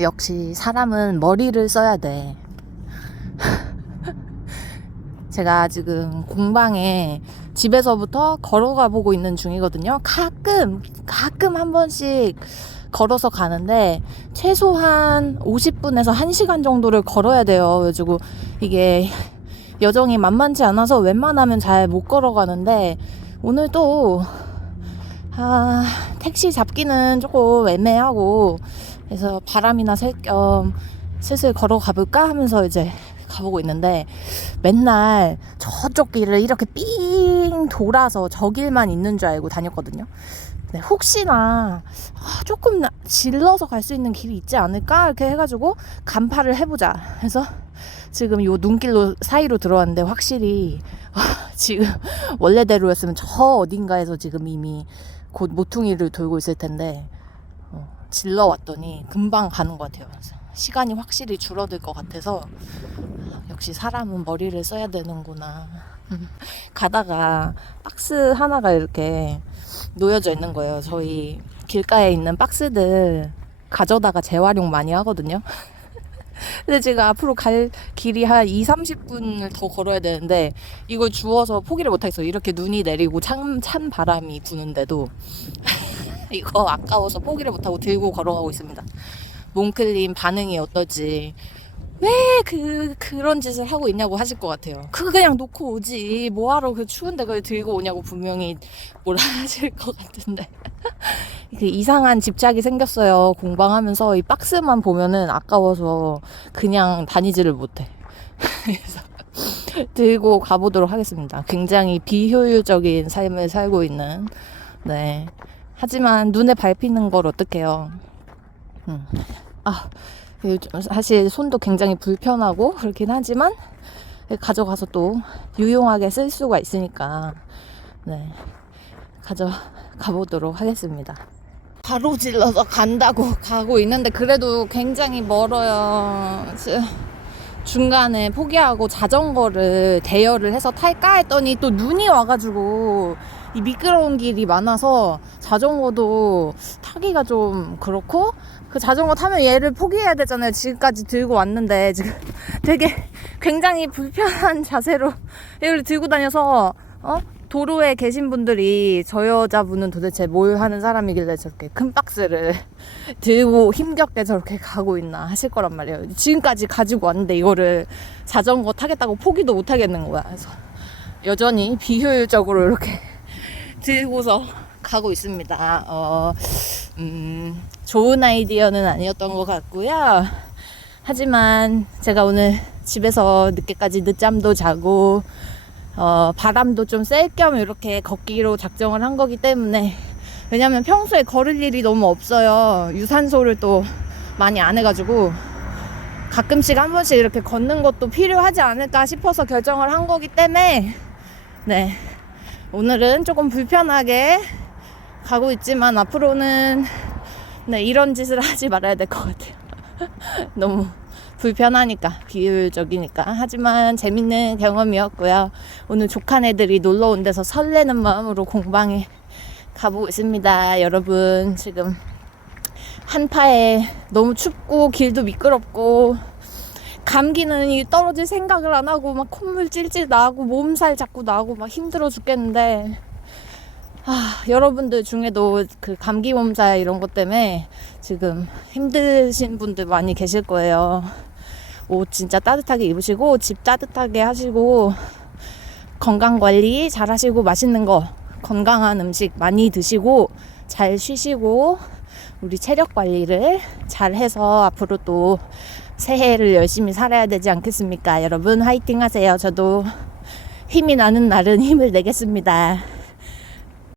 역시 사람은 머리를 써야 돼. 제가 지금 공방에 집에서부터 걸어가 보고 있는 중이거든요. 가끔, 가끔 한 번씩 걸어서 가는데 최소한 50분에서 1시간 정도를 걸어야 돼요. 그래가지고 이게 여정이 만만치 않아서 웬만하면 잘 못 걸어가는데 오늘 또 아, 택시 잡기는 조금 애매하고 그래서 바람이나 쐴겸 슬슬 걸어가 볼까 하면서 이제 가보고 있는데 맨날 저쪽 길을 이렇게 삥 돌아서 저 길만 있는 줄 알고 다녔거든요. 네, 혹시나 아, 조금 나- 질러서 갈 수 있는 길이 있지 않을까 이렇게 해가지고 간파를 해보자 해서 지금 요 눈길로 사이로 들어왔는데 확실히 아, 지금 원래대로였으면 저 어딘가에서 지금 이미 곧 모퉁이를 돌고 있을 텐데 어, 질러 왔더니 금방 가는 것 같아요. 시간이 확실히 줄어들 것 같아서 아, 역시 사람은 머리를 써야 되는구나. 가다가 박스 하나가 이렇게 놓여져 있는 거예요. 저희 길가에 있는 박스들 가져다가 재활용 많이 하거든요. 근데 제가 앞으로 갈 길이 한 2, 30분을 더 걸어야 되는데 이걸 주워서 포기를 못하겠어요. 이렇게 눈이 내리고 찬, 찬 바람이 부는데도 이거 아까워서 포기를 못하고 들고 걸어가고 있습니다. 몽클님 반응이 어떨지 왜 그 그런 짓을 하고 있냐고 하실 것 같아요. 그거 그냥 놓고 오지 뭐하러 그 추운데 그걸 들고 오냐고 분명히 뭐라 하실 것 같은데 그 이상한 집착이 생겼어요. 공방하면서 이 박스만 보면은 아까워서 그냥 다니지를 못해. 그래서 들고 가보도록 하겠습니다. 굉장히 비효율적인 삶을 살고 있는 네. 하지만 눈에 밟히는 걸 어떡해요. 음. 아, 그좀 사실 손도 굉장히 불편하고 그렇긴 하지만 가져가서 또 유용하게 쓸 수가 있으니까 네. 가져가 보도록 하겠습니다. 가로질러서 간다고 가고 있는데 그래도 굉장히 멀어요. 지- 중간에 포기하고 자전거를 대여를 해서 탈까 했더니 또 눈이 와가지고 이 미끄러운 길이 많아서 자전거도 타기가 좀 그렇고 그 자전거 타면 얘를 포기해야 되잖아요. 지금까지 들고 왔는데 지금 되게 굉장히 불편한 자세로 이걸 들고 다녀서 어? 도로에 계신 분들이 저 여자분은 도대체 뭘 하는 사람이길래 저렇게 큰 박스를 들고 힘겹게 저렇게 가고 있나 하실 거란 말이에요. 지금까지 가지고 왔는데 이거를 자전거 타겠다고 포기도 못 하겠는 거야. 그래서 여전히 비효율적으로 이렇게 들고서 가고 있습니다. 어, 음, 좋은 아이디어는 아니었던 것 같고요. 하지만 제가 오늘 집에서 늦게까지 늦잠도 자고 어, 바람도 좀 쐴 겸 이렇게 걷기로 작정을 한 거기 때문에 왜냐면 평소에 걸을 일이 너무 없어요. 유산소를 또 많이 안 해가지고 가끔씩 한 번씩 이렇게 걷는 것도 필요하지 않을까 싶어서 결정을 한 거기 때문에 네 오늘은 조금 불편하게 가고 있지만 앞으로는 네 이런 짓을 하지 말아야 될 것 같아요. 너무 불편하니까 비효율적이니까 하지만 재밌는 경험이었고요. 오늘 애들이 놀러 온 데서 설레는 마음으로 공방에 가보고 있습니다. 여러분 지금 한파에 너무 춥고 길도 미끄럽고 감기는 이 떨어질 생각을 안 하고 막 콧물 찔찔 나고 몸살 자꾸 나고 막 힘들어 죽겠는데 아, 여러분들 중에도 그 감기 몸살 이런 것 때문에 지금 힘드신 분들 많이 계실 거예요. 옷 진짜 따뜻하게 입으시고 집 따뜻하게 하시고 건강 관리 잘 하시고 맛있는 거 건강한 음식 많이 드시고 잘 쉬시고 우리 체력 관리를 잘 해서 앞으로 또 새해를 열심히 살아야 되지 않겠습니까? 여러분 화이팅 하세요. 저도 힘이 나는 날은 힘을 내겠습니다.